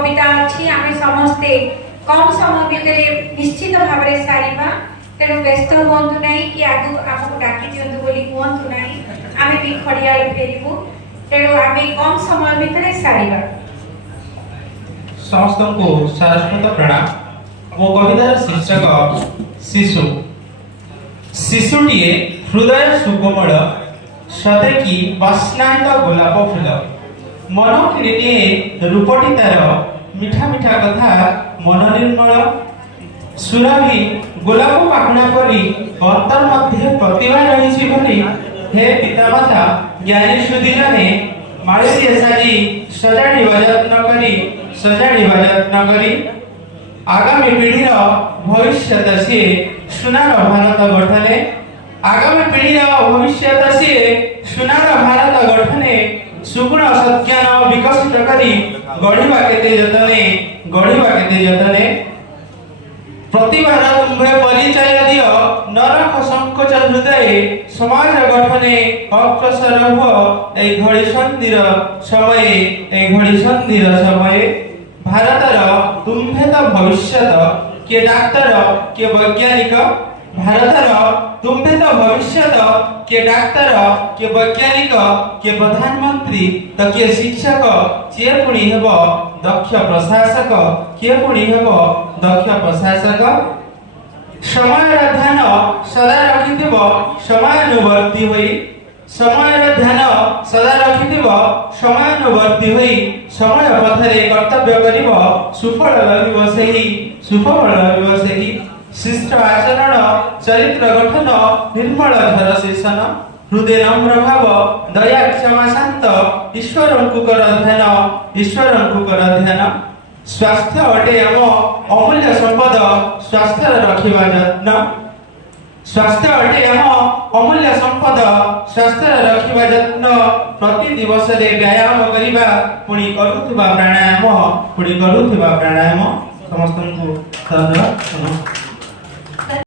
कविता अच्छी आम समस्ते कम समय भितर निश्चित भाव में सारिबा तेणु व्यस्त हूँ ना कि आगु आमको डाकी दिंतु बोली कहतु ना आम भी खड़ियाल फेरबू तेणु आम कम समय भितर सारिबा। समस्त को सारस्वत प्रणाम। मो कवितार शीर्षक शिशु। शिशुटीए हृदय सुकोमल सते कि बास्नायित गोलाप फूल मन किणिनिए रूपटी तार मिठा मिठा कथा मन निर्मल सुरभि गोलाप पाखुड़ा परी अंतर मध्य प्रतिभा रही भली हे पितामाता ज्ञानी सुदीने माळी साजी सजाड़िबा यत्न करी आगामी पीढ़ीर भविष्य सी सुनार भारत गठने आगामी पीढ़ीर भविष्य सी सुनार भारत गठने सुगुण सज्ञान विकसित करी गढ़िबा केते जतने प्रतिभार तुम्भे परिचय दियो नरक संकोच हृदय समाज गठने अग्रसर हुओ ए घड़ी संधिर समय भारतर तुम्भे तो भविष्य के डाक्तर के वैज्ञानिक भारतर तुम्भे तो भविष्य के डाक्तर के वैज्ञानिक के प्रधानमंत्री तो के शिक्षक किए पुणी हेब दक्ष प्रशासक किए पुणी हेब दक्ष प्रशासक समय ध्यान सदा रखिथिब समयानुवर्ती होई समय ध्यान सदा रखिथिब समयानुवर्ती होई समय पथरे कर्तव्य करिब सुफल लगिब सेही शिष्ट आचरण चरित्र गठन निर्मल धर शेषन हृदय नम्र भाव दया क्षमा शांत ईश्वर ध्यान स्वास्थ्य अटे आम अमूल्य संपद स्वास्थ्य रखिबा यत्न स्वास्थ्य अटे आम अमूल्य संपद स्वास्थ्य रखिबा यत्न प्रति दिवस रे व्यायाम करिबा पुणी करूथिबा प्राणायाम समस्त को धन्यवाद।